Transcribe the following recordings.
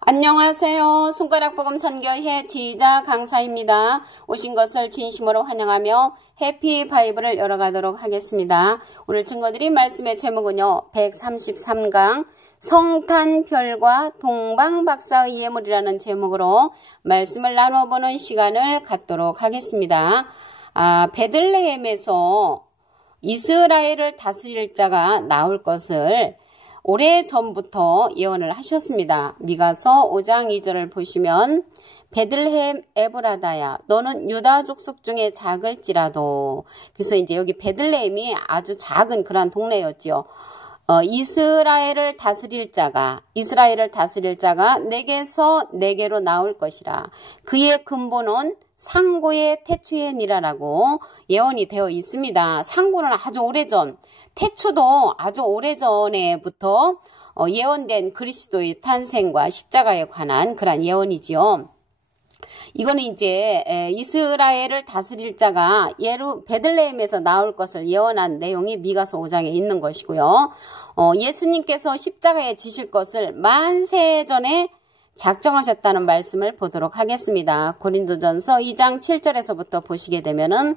안녕하세요. 손가락복음 선교회 지휘자 강사입니다. 오신 것을 진심으로 환영하며 해피 바이블을 열어가도록 하겠습니다. 오늘 증거드린 말씀의 제목은요. 133강 성탄별과 동방박사의 예물이라는 제목으로 말씀을 나눠보는 시간을 갖도록 하겠습니다. 베들레헴에서 이스라엘을 다스릴 자가 나올 것을 오래전부터 예언을 하셨습니다. 미가서 5장 2절을 보시면 베들레헴 에브라다야 너는 유다 족속 중에 작을지라도, 그래서 이제 여기 베들레헴이 아주 작은 그러한 동네였지요. 이스라엘을 다스릴 자가 내게서 내게로 나올 것이라. 그의 근본은 상고의 태초에니라라고 예언이 되어 있습니다. 상고는 아주 오래전, 태초도 아주 오래전에부터 예언된 그리스도의 탄생과 십자가에 관한 그런 예언이지요. 이거는 이제 이스라엘을 다스릴 자가 베들레헴에서 나올 것을 예언한 내용이 미가서 5장에 있는 것이고요. 예수님께서 십자가에 지실 것을 만세 전에 작정하셨다는 말씀을 보도록 하겠습니다. 고린도전서 2장 7절에서부터 보시게 되면은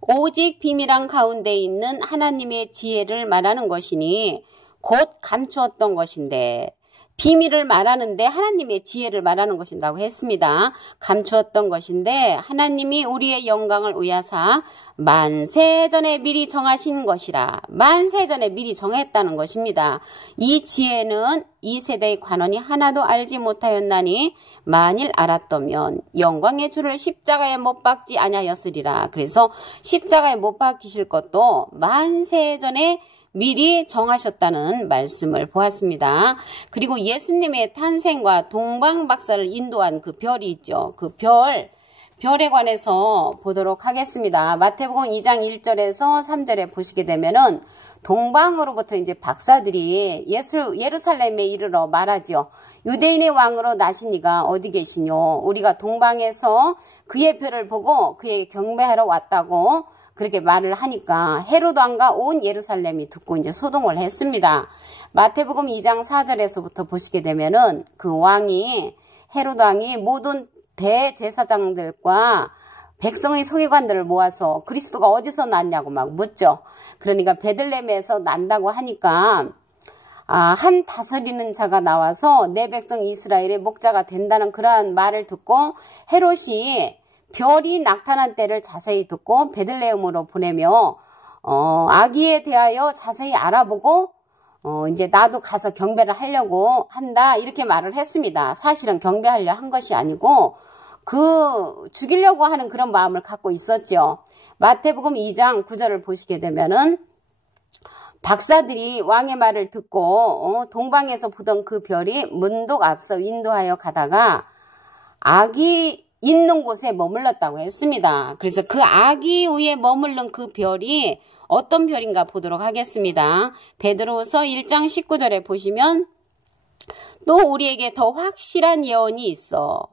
오직 비밀한 가운데 있는 하나님의 지혜를 말하는 것이니 곧 감추었던 것인데, 비밀을 말하는데 하나님의 지혜를 말하는 것이라고 했습니다. 감추었던 것인데 하나님이 우리의 영광을 의하사 만세전에 미리 정하신 것이라. 만세전에 미리 정했다는 것입니다. 이 지혜는 이 세대의 관원이 하나도 알지 못하였나니 만일 알았다면 영광의 주를 십자가에 못 박지 아니하였으리라. 그래서 십자가에 못 박히실 것도 만세전에 미리 정하셨다는 말씀을 보았습니다. 그리고 예수님의 탄생과 동방박사를 인도한 그 별이 있죠. 그 별에 관해서 보도록 하겠습니다. 마태복음 2장 1절에서 3절에 보시게 되면은 동방으로부터 이제 박사들이 예루살렘에 이르러 말하지요. 유대인의 왕으로 나신 이가 어디 계시뇨? 우리가 동방에서 그의 별을 보고 그에게 경배하러 왔다고 그렇게 말을 하니까 헤롯 왕과 온 예루살렘이 듣고 이제 소동을 했습니다. 마태복음 2장 4절에서부터 보시게 되면은 그 헤롯 왕이 모든 대제사장들과 백성의 서기관들을 모아서 그리스도가 어디서 났냐고 막 묻죠. 그러니까 베들레헴에서 난다고 하니까 한 다스리는 자가 나와서 내 백성 이스라엘의 목자가 된다는 그러한 말을 듣고 헤롯이 별이 나타난 때를 자세히 듣고 베들레헴으로 보내며 아기에 대하여 자세히 알아보고 이제 나도 가서 경배를 하려고 한다 이렇게 말을 했습니다. 사실은 경배하려 한 것이 아니고 죽이려고 하는 그런 마음을 갖고 있었죠. 마태복음 2장 9절을 보시게 되면은 박사들이 왕의 말을 듣고 동방에서 보던 그 별이 문독 앞서 인도하여 가다가 아기 있는 곳에 머물렀다고 했습니다. 그래서 그 아기 위에 머물른 그 별이 어떤 별인가 보도록 하겠습니다. 베드로서 1장 19절에 보시면 또 우리에게 더 확실한 예언이 있어.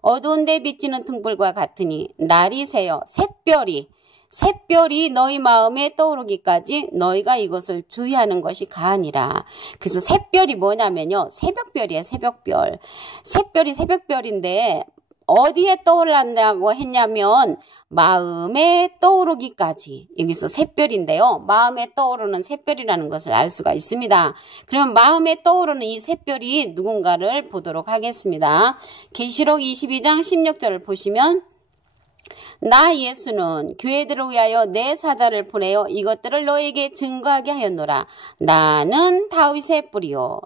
어두운 데 비치는 등불과 같으니 날이 새어 샛별이 너희 마음에 떠오르기까지 너희가 이것을 주의하는 것이 가하니라. 그래서 샛별이 뭐냐면요. 새벽별이에요. 새벽별. 샛별이 새벽별인데 어디에 떠올랐냐고 했냐면 마음에 떠오르기까지. 여기서 샛별인데요. 마음에 떠오르는 샛별이라는 것을 알 수가 있습니다. 그러면 마음에 떠오르는 이 샛별이 누군가를 보도록 하겠습니다. 계시록 22장 16절을 보시면 나 예수는 교회들을 위하여 내 사자를 보내어 이것들을 너에게 증거하게 하였노라. 나는 다윗의 뿌리요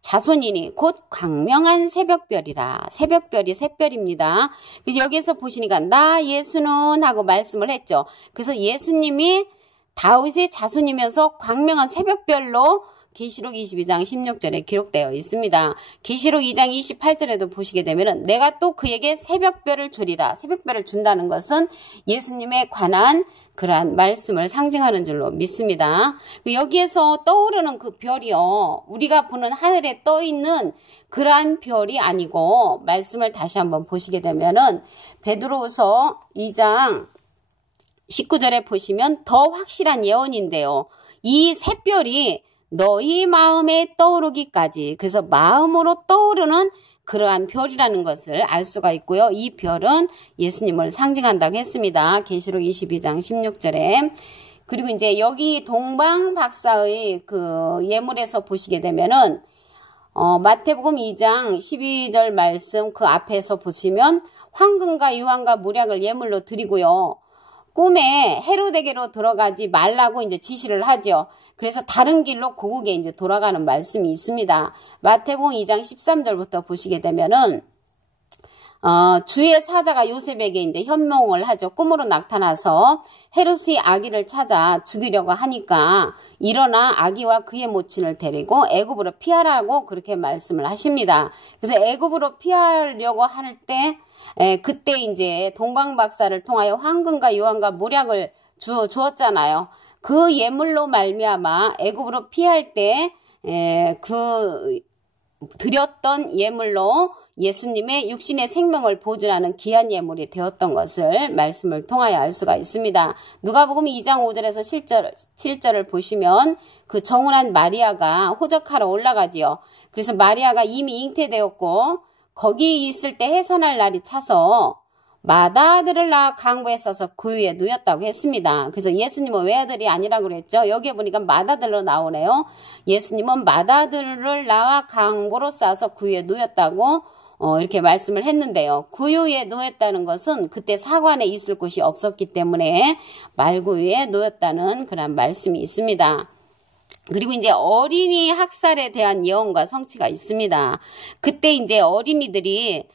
자손이니 곧 광명한 새벽별이라. 새벽별이 샛별입니다. 그래서 여기서 보시니까 나 예수는 하고 말씀을 했죠. 그래서 예수님이 다윗의 자손이면서 광명한 새벽별로 계시록 22장 16절에 기록되어 있습니다. 계시록 2장 28절에도 보시게 되면은 내가 또 그에게 새벽별을 주리라. 새벽별을 준다는 것은 예수님에 관한 그러한 말씀을 상징하는 줄로 믿습니다. 여기에서 떠오르는 그 별이요. 우리가 보는 하늘에 떠 있는 그러한 별이 아니고 말씀을 다시 한번 보시게 되면은 베드로서 2장 19절에 보시면 더 확실한 예언인데요. 이 샛별이 너희 마음에 떠오르기까지. 그래서 마음으로 떠오르는 그러한 별이라는 것을 알 수가 있고요. 이 별은 예수님을 상징한다고 했습니다. 계시록 22장 16절에. 그리고 이제 여기 동방 박사의 그 예물에서 보시게 되면은 마태복음 2장 12절 말씀 그 앞에서 보시면 황금과 유황과 물약을 예물로 드리고요. 꿈에 헤로데게로 들어가지 말라고 이제 지시를 하죠. 그래서 다른 길로 고국에 이제 돌아가는 말씀이 있습니다. 마태복음 2장 13절부터 보시게 되면은 주의 사자가 요셉에게 이제 현몽을 하죠. 꿈으로 나타나서 헤롯이 아기를 찾아 죽이려고 하니까 일어나 아기와 그의 모친을 데리고 애굽으로 피하라고 그렇게 말씀을 하십니다. 그래서 애굽으로 피하려고 할 때 그때 이제 동방박사를 통하여 황금과 유황과 물약을 주었잖아요. 그 예물로 말미암아 애굽으로 피할 때 그 드렸던 예물로 예수님의 육신의 생명을 보존하는 귀한 예물이 되었던 것을 말씀을 통하여 알 수가 있습니다. 누가복음 2장 5절에서 7절을 보시면 그 정운한 마리아가 호적하러 올라가지요. 그래서 마리아가 이미 잉태되었고 거기 있을 때 해산할 날이 차서 맏아들을 낳아 강부에 싸서 그 위에 누였다고 했습니다. 그래서 예수님은 외아들이 아니라고 그랬죠. 여기에 보니까 맏아들로 나오네요. 예수님은 맏아들을 낳아 강부로 싸서 그 위에 누였다고 이렇게 말씀을 했는데요. 구유에 놓였다는 것은 그때 사관에 있을 곳이 없었기 때문에 말구유에 놓였다는 그런 말씀이 있습니다. 그리고 이제 어린이 학살에 대한 예언과 성취가 있습니다. 그때 이제 어린이들이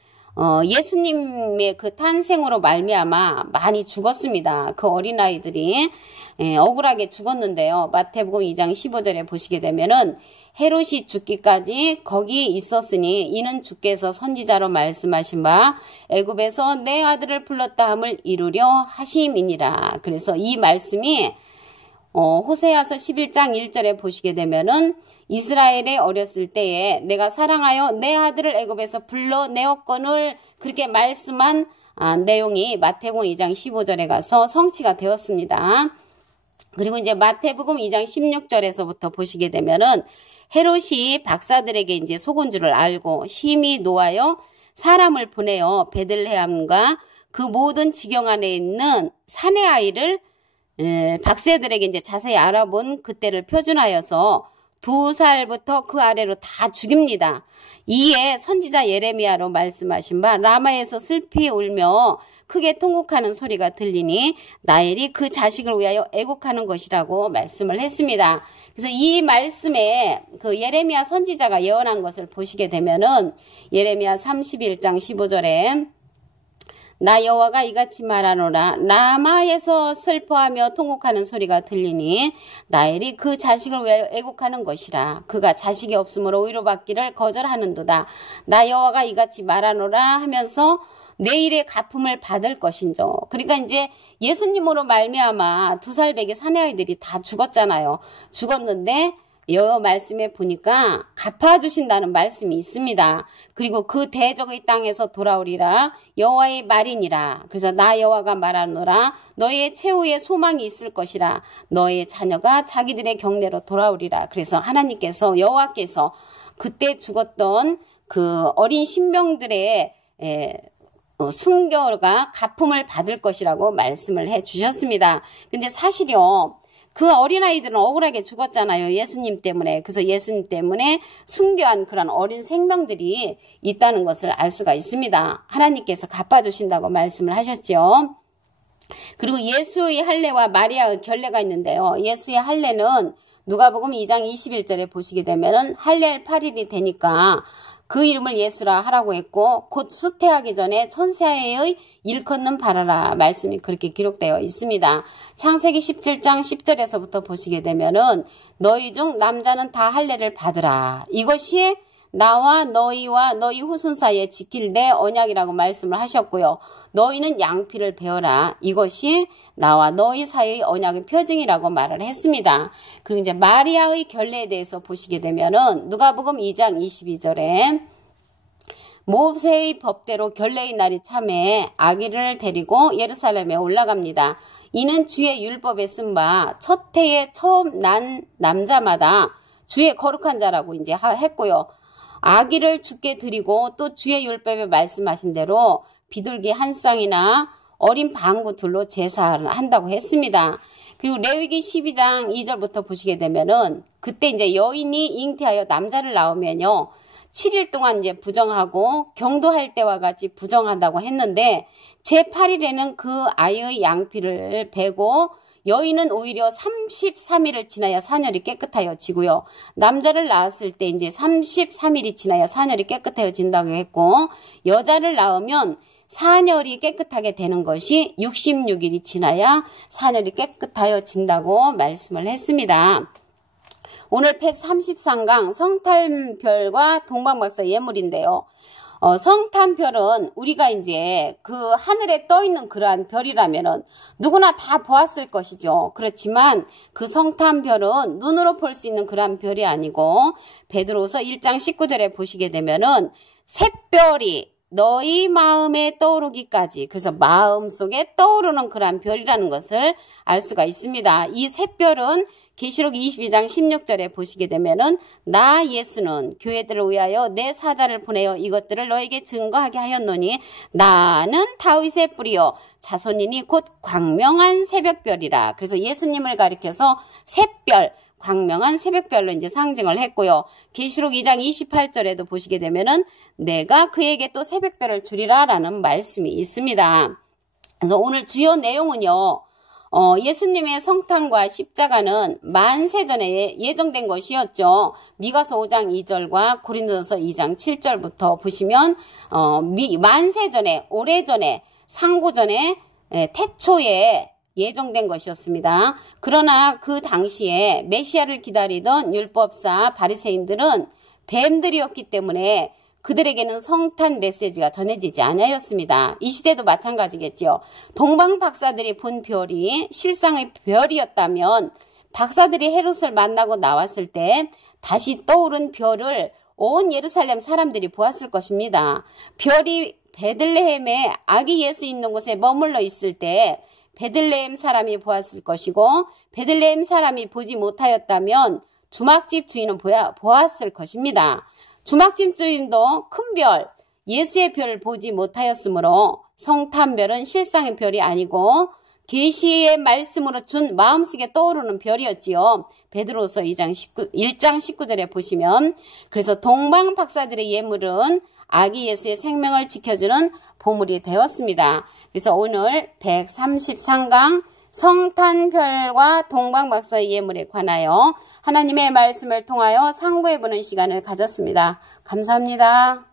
예수님의 그 탄생으로 말미암아 많이 죽었습니다. 그 어린아이들이 억울하게 죽었는데요. 마태복음 2장 15절에 보시게 되면은 헤롯이 죽기까지 거기 있었으니 이는 주께서 선지자로 말씀하신 바 애굽에서 내 아들을 불렀다 함을 이루려 하심이니라. 그래서 이 말씀이 호세아서 11장 1절에 보시게 되면은 이스라엘에 어렸을 때에 내가 사랑하여 내 아들을 애굽에서 불러내었거늘 그렇게 말씀한 내용이 마태복음 2장 15절에 가서 성취가 되었습니다. 그리고 이제 마태복음 2장 16절에서부터 보시게 되면은 헤롯이 박사들에게 이제 속은 줄을 알고 심히 노하여 사람을 보내어 베들레헴과 그 모든 지경 안에 있는 사내 아이를 박사들에게 이제 자세히 알아본 그때를 표준하여서 2살부터 그 아래로 다 죽입니다. 이에 선지자 예레미야로 말씀하신 바 라마에서 슬피 울며 크게 통곡하는 소리가 들리니 라헬이 그 자식을 위하여 애곡하는 것이라고 말씀을 했습니다. 그래서 이 말씀에 그 예레미야 선지자가 예언한 것을 보시게 되면은 예레미야 31장 15절에 나 여호와가 이같이 말하노라 라마에서 슬퍼하며 통곡하는 소리가 들리니 라헬이 그 자식을 위하여 애곡하는 것이라. 그가 자식이 없으므로 위로받기를 거절하는도다. 나 여호와가 이같이 말하노라 하면서 내일의 가품을 받을 것인저. 그러니까 이제 예수님으로 말미암아 2살 배기 사내아이들이 다 죽었잖아요. 죽었는데 여호와 말씀에 보니까 갚아주신다는 말씀이 있습니다. 그리고 그 대적의 땅에서 돌아오리라 여호와의 말이니라. 그래서 나 여호와가 말하노라 너의 최후의 소망이 있을 것이라 너의 자녀가 자기들의 경내로 돌아오리라. 그래서 하나님께서 여호와께서 그때 죽었던 그 어린 신명들의 순교가 가품을 받을 것이라고 말씀을 해 주셨습니다. 근데 사실요 그 어린아이들은 억울하게 죽었잖아요. 예수님 때문에. 그래서 예수님 때문에 순교한 그런 어린 생명들이 있다는 것을 알 수가 있습니다. 하나님께서 갚아주신다고 말씀을 하셨죠. 그리고 예수의 할례와 마리아의 결례가 있는데요. 예수의 할례는 누가복음 2장 21절에 보시게 되면은 할례 8일이 되니까 그 이름을 예수라 하라고 했고 곧 수태하기 전에 천사의 일컫는 바라라 말씀이 그렇게 기록되어 있습니다. 창세기 17장 10절에서부터 보시게 되면은 너희 중 남자는 다 할례를 받으라. 이것이 나와 너희와 너희 후손 사이에 지킬 내 언약이라고 말씀을 하셨고요. 너희는 양피를 베어라. 이것이 나와 너희 사이의 언약의 표징이라고 말을 했습니다. 그리고 이제 마리아의 결례에 대해서 보시게 되면은 누가복음 2장 22절에 모세의 법대로 결례의 날이 참에 아기를 데리고 예루살렘에 올라갑니다. 이는 주의 율법에 쓴 바 첫 해에 처음 난 남자마다 주의 거룩한 자라고 이제 했고요. 아기를 주께 드리고 또 주의 율법에 말씀하신 대로 비둘기 한 쌍이나 어린 방구들로 제사를 한다고 했습니다. 그리고 레위기 12장 2절부터 보시게 되면은 그때 이제 여인이 잉태하여 남자를 낳으면요 7일 동안 이제 부정하고 경도할 때와 같이 부정한다고 했는데 제8일에는 그 아이의 양피를 베고 여인은 오히려 33일을 지나야 사녀리 깨끗하여 지고요. 남자를 낳았을 때 이제 33일이 지나야 사녀리 깨끗하여 진다고 했고 여자를 낳으면 사녀리 깨끗하게 되는 것이 66일이 지나야 사녀리 깨끗하여 진다고 말씀을 했습니다. 오늘 133강 성탄별과 동방박사 예물인데요. 성탄별은 우리가 이제 그 하늘에 떠 있는 그러한 별이라면은 누구나 다 보았을 것이죠. 그렇지만 그 성탄별은 눈으로 볼 수 있는 그러한 별이 아니고 베드로서 1장 19절에 보시게 되면은 샛별이 너희 마음에 떠오르기까지, 그래서 마음속에 떠오르는 그러한 별이라는 것을 알 수가 있습니다. 이 샛별은 계시록 22장 16절에 보시게 되면은 나 예수는 교회들을 위하여 내 사자를 보내어 이것들을 너에게 증거하게 하였노니 나는 다윗의 뿌리요 자손이니 곧 광명한 새벽별이라. 그래서 예수님을 가리켜서 샛별, 광명한 새벽별로 이제 상징을 했고요. 계시록 2장 28절에도 보시게 되면은 내가 그에게 또 새벽별을 주리라 라는 말씀이 있습니다. 그래서 오늘 주요 내용은요. 예수님의 성탄과 십자가는 만세전에 예정된 것이었죠. 미가서 5장 2절과 고린도서 2장 7절부터 보시면 만세전에, 오래전에, 상고전에, 태초에 예정된 것이었습니다. 그러나 그 당시에 메시아를 기다리던 율법사 바리새인들은 뱀들이었기 때문에 그들에게는 성탄 메시지가 전해지지 않았습니다. 이 시대도 마찬가지겠죠. 동방 박사들이 본 별이 실상의 별이었다면 박사들이 헤롯을 만나고 나왔을 때 다시 떠오른 별을 온 예루살렘 사람들이 보았을 것입니다. 별이 베들레헴에 아기 예수 있는 곳에 머물러 있을 때 베들레헴 사람이 보았을 것이고 베들레헴 사람이 보지 못하였다면 주막집 주인은 보았을 것입니다. 주막집 주인도 큰 별, 예수의 별을 보지 못하였으므로 성탄별은 실상의 별이 아니고 계시의 말씀으로 준 마음속에 떠오르는 별이었지요. 베드로서 1장 19절에 보시면 그래서 동방 박사들의 예물은 아기 예수의 생명을 지켜주는 보물이 되었습니다. 그래서 오늘 133강 성탄별과 동방박사의 예물에 관하여 하나님의 말씀을 통하여 상고해보는 시간을 가졌습니다. 감사합니다.